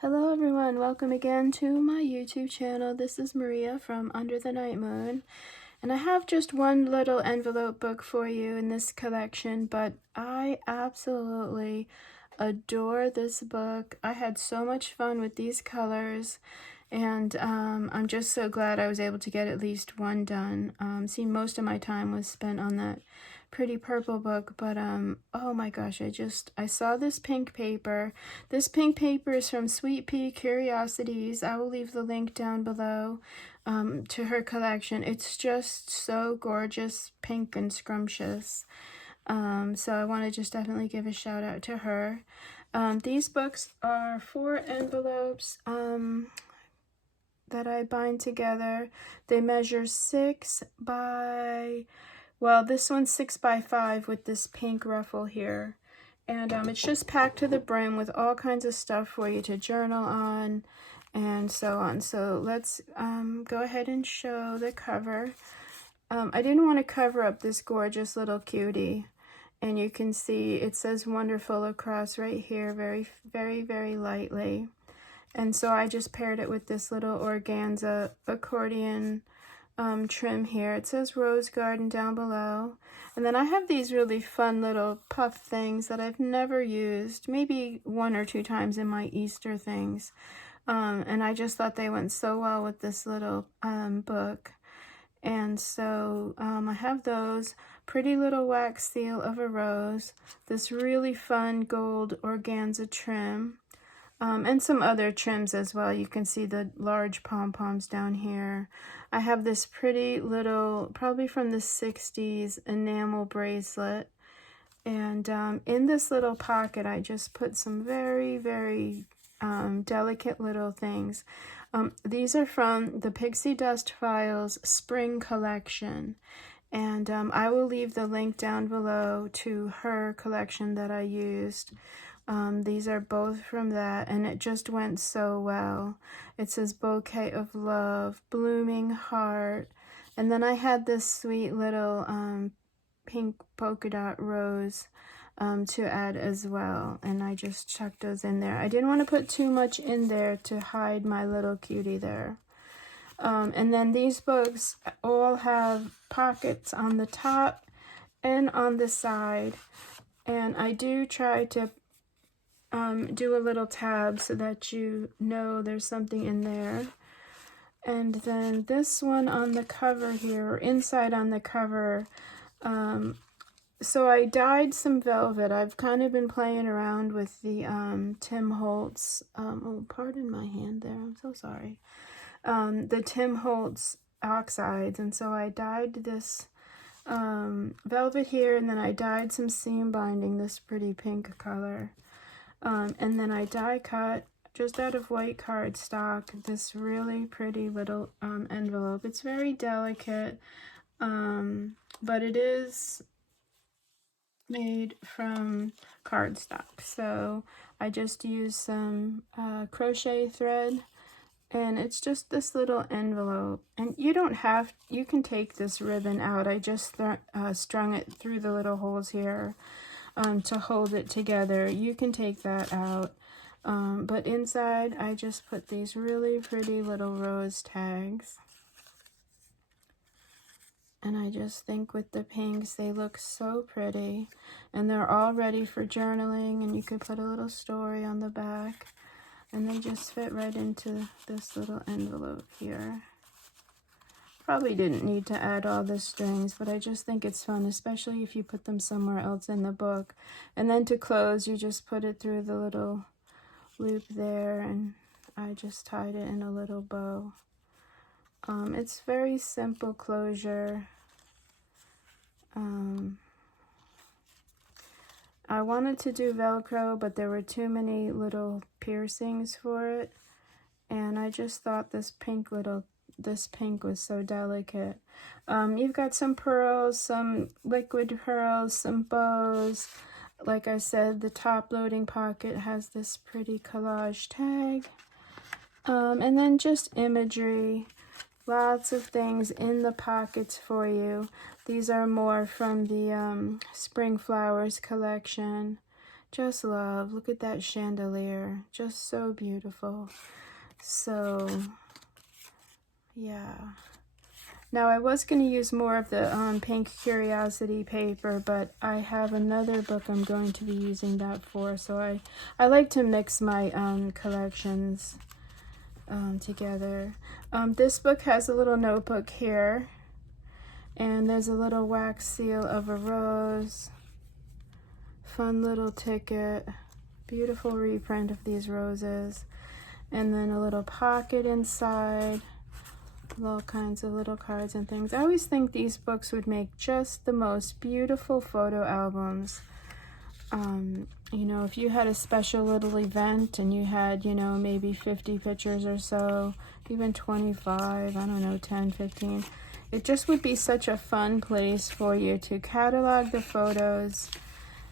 Hello everyone, welcome again to my YouTube channel. This is Maria from Under the Night Moon, and I have just one little envelope book for you in this collection, but I absolutely adore this book. I had so much fun with these colors, and I'm just so glad I was able to get at least one done. See, most of my time was spent on that pretty purple book, but oh my gosh, I saw this pink paper. This pink paper is from Sweetpeacuriosities. I will leave the link down below to her collection. It's just so gorgeous, pink and scrumptious. So I want to just definitely give a shout out to her. These books are 4 envelopes that I bind together. They measure 6 by, well, this one's 6 by 5 with this pink ruffle here. And it's just packed to the brim with all kinds of stuff for you to journal on and so on. So let's go ahead and show the cover. I didn't want to cover up this gorgeous little cutie. And you can see it says wonderful across right here very, very, very lightly. And so I just paired it with this little organza accordion trim here. It says Rose Garden down below. And then I have these really fun little puff things that I've never used, maybe 1 or 2 times in my Easter things. And I just thought they went so well with this little book. And so I have those, pretty little wax seal of a rose, this really fun gold organza trim, and some other trims as well. You can see the large pom-poms down here. I have this pretty little, probably from the 60s, enamel bracelet. And in this little pocket, I just put some very, very delicate little things. These are from the Pixie Dust Files Spring Collection. And I will leave the link down below to her collection that I used. These are both from that, and it just went so well. It says Bouquet of Love, Blooming Heart, and then I had this sweet little pink polka dot rose to add as well, and I just chucked those in there. I didn't want to put too much in there to hide my little cutie there. And then these books all have pockets on the top and on the side, and I do try to do a little tab so that you know there's something in there. And then this one on the cover here, or inside on the cover, so I dyed some velvet. I've kind of been playing around with the Tim Holtz, oh, pardon my hand there, I'm so sorry. The Tim Holtz oxides, and so I dyed this velvet here, and then I dyed some seam binding, this pretty pink color. And then I die cut, just out of white cardstock, this really pretty little envelope. It's very delicate, but it is made from cardstock. So I just used some crochet thread, and it's just this little envelope. And you don't have, you can take this ribbon out. I just strung it through the little holes here to hold it together. You can take that out. But inside, I just put these really pretty little rose tags. And I just think with the pinks, they look so pretty. And they're all ready for journaling, and you could put a little story on the back. And they just fit right into this little envelope here. Probably didn't need to add all the strings, but I just think it's fun, especially if you put them somewhere else in the book. And then to close, you just put it through the little loop there, and I just tied it in a little bow. It's very simple closure. I wanted to do Velcro, but there were too many little piercings for it, and I just thought this pink was so delicate. You've got some pearls, some liquid pearls, some bows. Like I said, the top loading pocket has this pretty collage tag. And then just imagery. Lots of things in the pockets for you. These are more from the Spring Flowers collection. Just love. Look at that chandelier. Just so beautiful. So, yeah. Now, I was going to use more of the Pink Curiosity paper, but I have another book I'm going to be using that for. So I like to mix my collections together. This book has a little notebook here, and there's a little wax seal of a rose. Fun little ticket. Beautiful reprint of these roses. And then a little pocket inside. All kinds of little cards and things. I always think these books would make just the most beautiful photo albums. You know, if you had a special little event and you had, you know, maybe 50 pictures or so, even 25, I don't know, 10, 15. It just would be such a fun place for you to catalog the photos,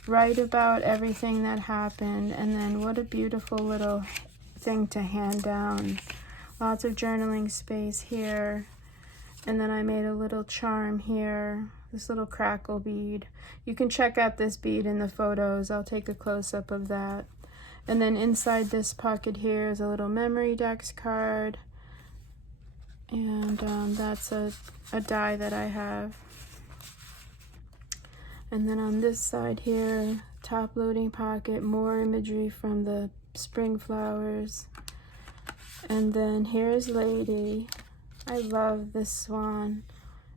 write about everything that happened, and then what a beautiful little thing to hand down. Lots of journaling space here. And then I made a little charm here, this little crackle bead. You can check out this bead in the photos. I'll take a close-up of that. And then inside this pocket here is a little memory dex card. And that's a die that I have. And then on this side here, top loading pocket, more imagery from the spring flowers. And then here's Lady. I love this swan.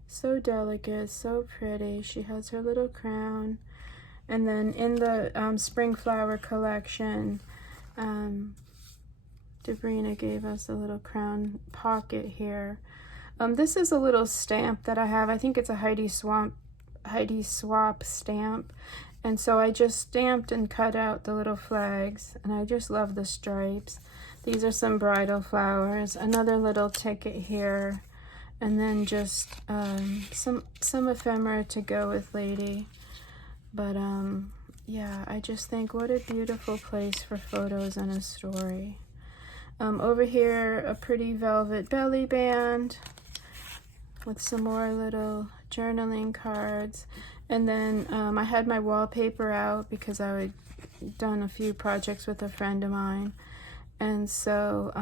So delicate, so pretty. She has her little crown. And then in the spring flower collection, Debrina gave us a little crown pocket here. This is a little stamp that I have. I think it's a Heidi Swap stamp. And so I just stamped and cut out the little flags. And I just love the stripes. These are some bridal flowers, another little ticket here, and then just some ephemera to go with Lady. But yeah, I just think what a beautiful place for photos and a story. Over here, a pretty velvet belly band with some more little journaling cards. And then I had my wallpaper out because I had done a few projects with a friend of mine. And so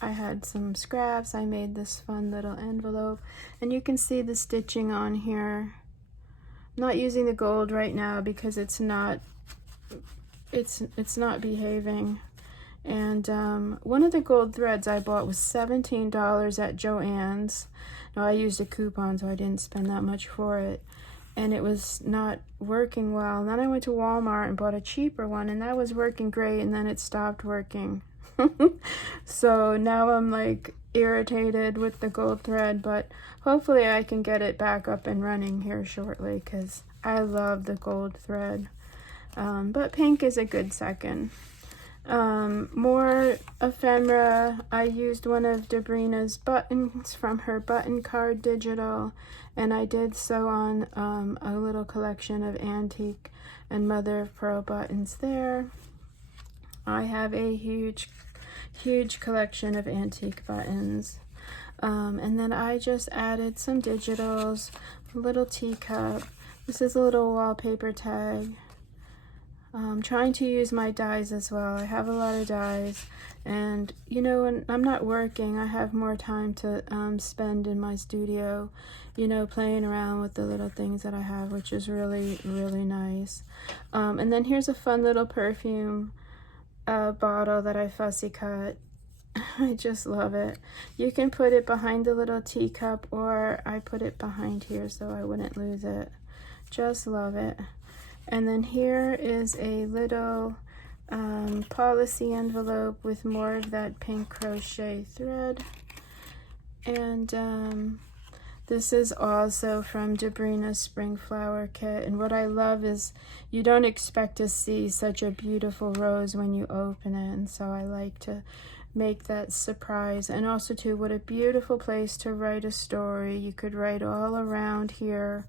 I had some scraps. I made this fun little envelope, and you can see the stitching on here. I'm not using the gold right now because it's not behaving. And one of the gold threads I bought was $17 at Joann's. Now I used a coupon, so I didn't spend that much for it. And it was not working well. And then I went to Walmart and bought a cheaper one, and that was working great, and then it stopped working. So now I'm like irritated with the gold thread, but hopefully I can get it back up and running here shortly because I love the gold thread. But pink is a good second. More ephemera. I used one of Debrina's buttons from her button card digital, and I did sew on a little collection of antique and mother of pearl buttons there. I have a huge collection of antique buttons. And then I just added some digitals, a little teacup. This is a little wallpaper tag. I'm trying to use my dies as well. I have a lot of dies, and you know, when I'm not working, I have more time to spend in my studio, you know, playing around with the little things that I have, which is really, really nice. And then here's a fun little perfume bottle that I fussy cut. I just love it. You can put it behind the little teacup, or I put it behind here so I wouldn't lose it. Just love it. And then here is a little policy envelope with more of that pink crochet thread. And this is also from Debrina's Spring Flower Kit. And what I love is you don't expect to see such a beautiful rose when you open it. And so I like to make that surprise. And also too, what a beautiful place to write a story. You could write all around here.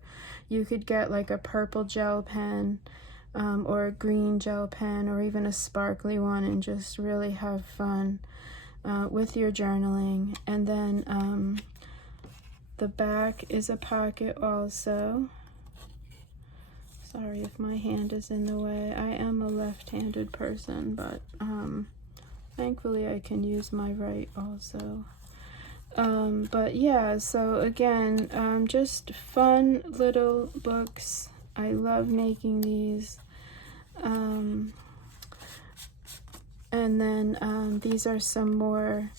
You could get like a purple gel pen or a green gel pen or even a sparkly one and just really have fun with your journaling. And then the back is a pocket also. Sorry if my hand is in the way. I am a left-handed person, but thankfully I can use my right also. But yeah, so again, just fun little books. I love making these. And then these are some more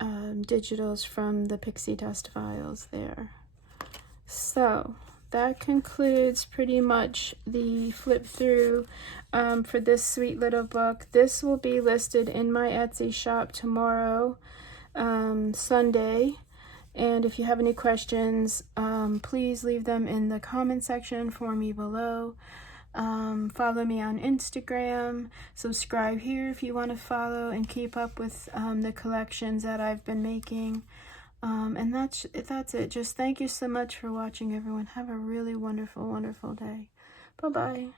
digitals from the Pixie Dust files there. So that concludes pretty much the flip through for this sweet little book. This will be listed in my Etsy shop tomorrow, Sunday. And if you have any questions, please leave them in the comment section for me below. Follow me on Instagram, subscribe here if you want to follow and keep up with the collections that I've been making. And that's it. Just thank you so much for watching, everyone. Have a really wonderful, wonderful day. Bye-bye.